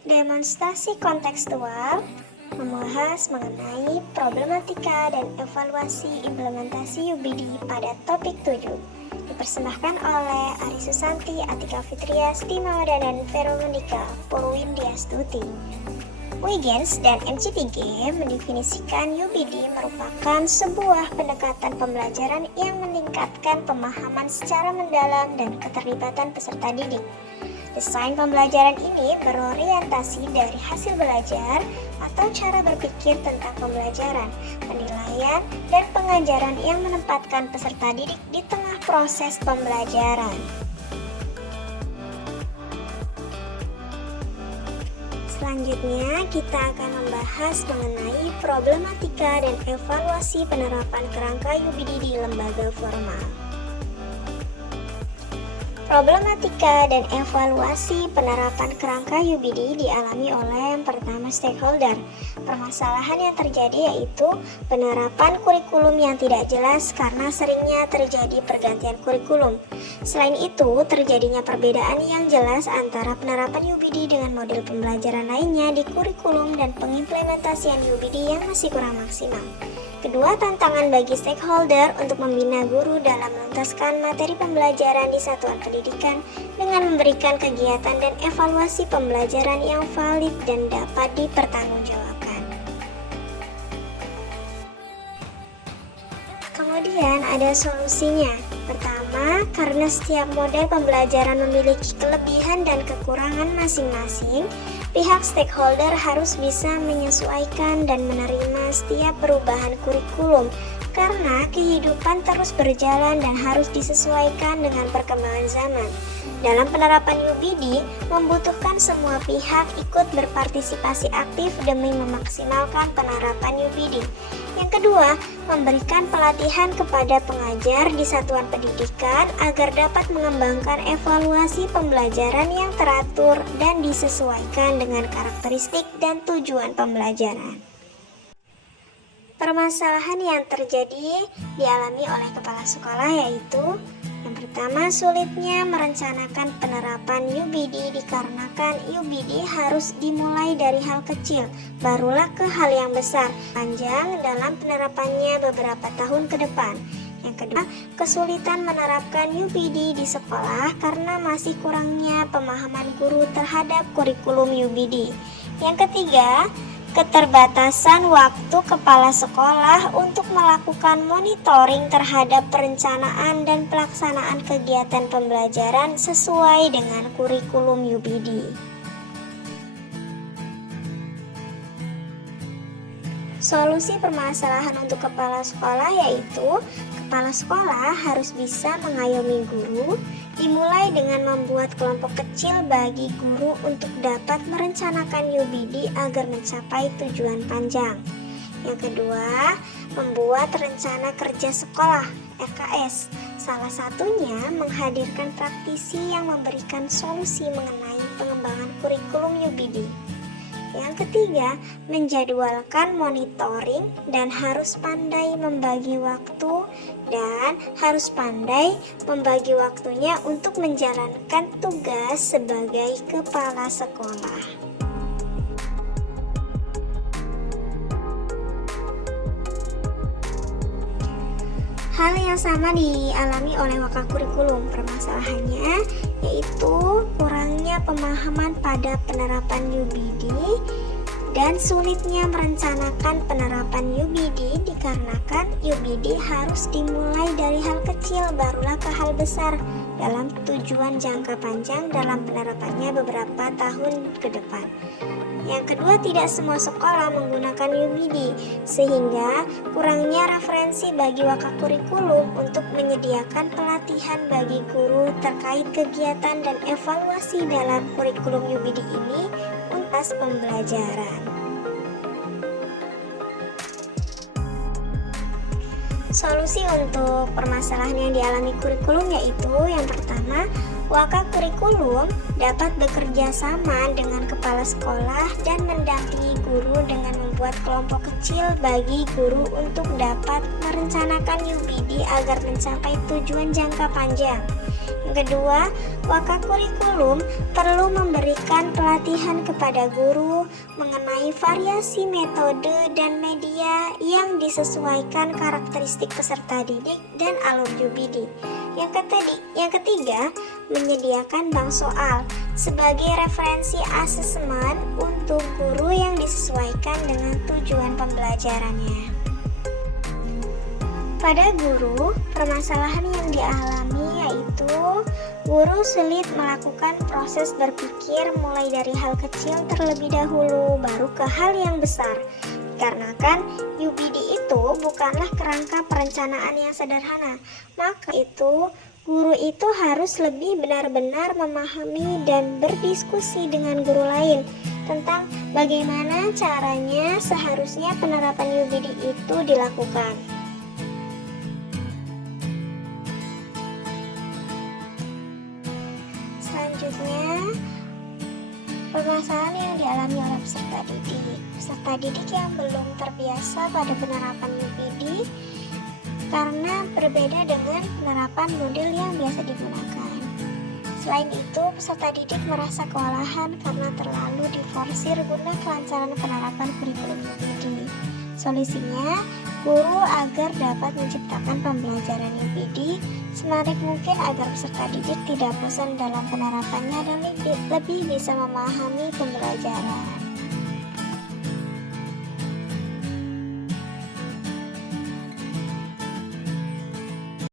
Demonstrasi kontekstual membahas mengenai problematika dan evaluasi implementasi UBD pada topik 7. Dipersembahkan oleh Ari Susanti, Atika Fitria, Stima Wadana, dan Vero Mendika, Purwin Diastuti. Huygens dan MCTG mendefinisikan UBD merupakan sebuah pendekatan pembelajaran yang meningkatkan pemahaman secara mendalam dan keterlibatan peserta didik. Desain pembelajaran ini berorientasi dari hasil belajar atau cara berpikir tentang pembelajaran, penilaian, dan pengajaran yang menempatkan peserta didik di tengah proses pembelajaran. Selanjutnya, kita akan membahas mengenai problematika dan evaluasi penerapan kerangka UBD di lembaga formal. Problematika dan evaluasi penerapan kerangka UBD dialami oleh yang pertama stakeholder. Permasalahan yang terjadi yaitu penerapan kurikulum yang tidak jelas karena seringnya terjadi pergantian kurikulum. Selain itu, terjadinya perbedaan yang jelas antara penerapan UBD dengan model pembelajaran lainnya di kurikulum dan pengimplementasian UBD yang masih kurang maksimal. Kedua, tantangan bagi stakeholder untuk membina guru dalam menuntaskan materi pembelajaran di satuan pendidikan dengan memberikan kegiatan dan evaluasi pembelajaran yang valid dan dapat dipertanggungjawabkan. Kemudian ada solusinya. Pertama, karena setiap model pembelajaran memiliki kelebihan dan kekurangan masing-masing, pihak stakeholder harus bisa menyesuaikan dan menerima setiap perubahan kurikulum karena kehidupan terus berjalan dan harus disesuaikan dengan perkembangan zaman. Dalam penerapan UBD, membutuhkan semua pihak ikut berpartisipasi aktif demi memaksimalkan penerapan UBD. Yang kedua, memberikan pelatihan kepada pengajar di satuan pendidikan agar dapat mengembangkan evaluasi pembelajaran yang teratur dan disesuaikan dengan karakteristik dan tujuan pembelajaran. Permasalahan yang terjadi dialami oleh kepala sekolah yaitu yang pertama, sulitnya merencanakan penerapan UBD dikarenakan UBD harus dimulai dari hal kecil, barulah ke hal yang besar, panjang dalam penerapannya beberapa tahun ke depan. Yang kedua, kesulitan menerapkan UBD di sekolah karena masih kurangnya pemahaman guru terhadap kurikulum UBD. Yang ketiga, keterbatasan waktu kepala sekolah untuk melakukan monitoring terhadap perencanaan dan pelaksanaan kegiatan pembelajaran sesuai dengan kurikulum UBD. Solusi permasalahan untuk kepala sekolah yaitu kepala sekolah harus bisa mengayomi guru, dimulai dengan membuat kelompok kecil bagi guru untuk dapat merencanakan UBD agar mencapai tujuan panjang. Yang kedua, membuat rencana kerja sekolah (RKS). Salah satunya menghadirkan praktisi yang memberikan solusi mengenai pengembangan kurikulum UBD. Yang ketiga, menjadwalkan monitoring dan harus pandai membagi waktu dan harus pandai membagi waktunya untuk menjalankan tugas sebagai kepala sekolah. Hal yang sama dialami oleh wakil kurikulum. Permasalahannya yaitu kurangnya pemahaman pada penerapan UBD dan sulitnya merencanakan penerapan UBD dikarenakan UBD harus dimulai dari hal kecil barulah ke hal besar dalam tujuan jangka panjang dalam penerapannya beberapa tahun ke depan. Yang kedua, tidak semua sekolah menggunakan UBD sehingga kurangnya referensi bagi wakil kurikulum untuk menyediakan pelatihan bagi guru terkait kegiatan dan evaluasi dalam kurikulum UBD ini untuk pembelajaran. Solusi untuk permasalahan yang dialami kurikulum yaitu yang pertama, wakil kurikulum dapat bekerja sama dengan kepala sekolah dan mendampingi guru dengan membuat kelompok kecil bagi guru untuk dapat merencanakan UBD agar mencapai tujuan jangka panjang. Yang kedua, wakil kurikulum perlu memberikan pelatihan pelatihan kepada guru mengenai variasi metode dan media yang disesuaikan karakteristik peserta didik dan alur UPD. Yang ketiga, menyediakan bank soal sebagai referensi asesmen untuk guru yang disesuaikan dengan tujuan pembelajarannya. Pada guru, permasalahan yang dialami yaitu guru sulit melakukan proses berpikir mulai dari hal kecil terlebih dahulu baru ke hal yang besar. Dikarenakan UPD itu bukanlah kerangka perencanaan yang sederhana, maka itu guru itu harus lebih benar-benar memahami dan berdiskusi dengan guru lain tentang bagaimana caranya seharusnya penerapan UPD itu dilakukan. Selanjutnya, permasalahan yang dialami oleh peserta didik. Peserta didik yang belum terbiasa pada penerapan UPD karena berbeda dengan penerapan model yang biasa digunakan. Selain itu, peserta didik merasa kewalahan karena terlalu diforsir guna kelancaran penerapan kurikulum UPD. Solusinya, guru agar dapat menciptakan pembelajaran UPD semenarik mungkin agar peserta didik tidak bosan dalam penerapannya dan lebih bisa memahami pembelajaran.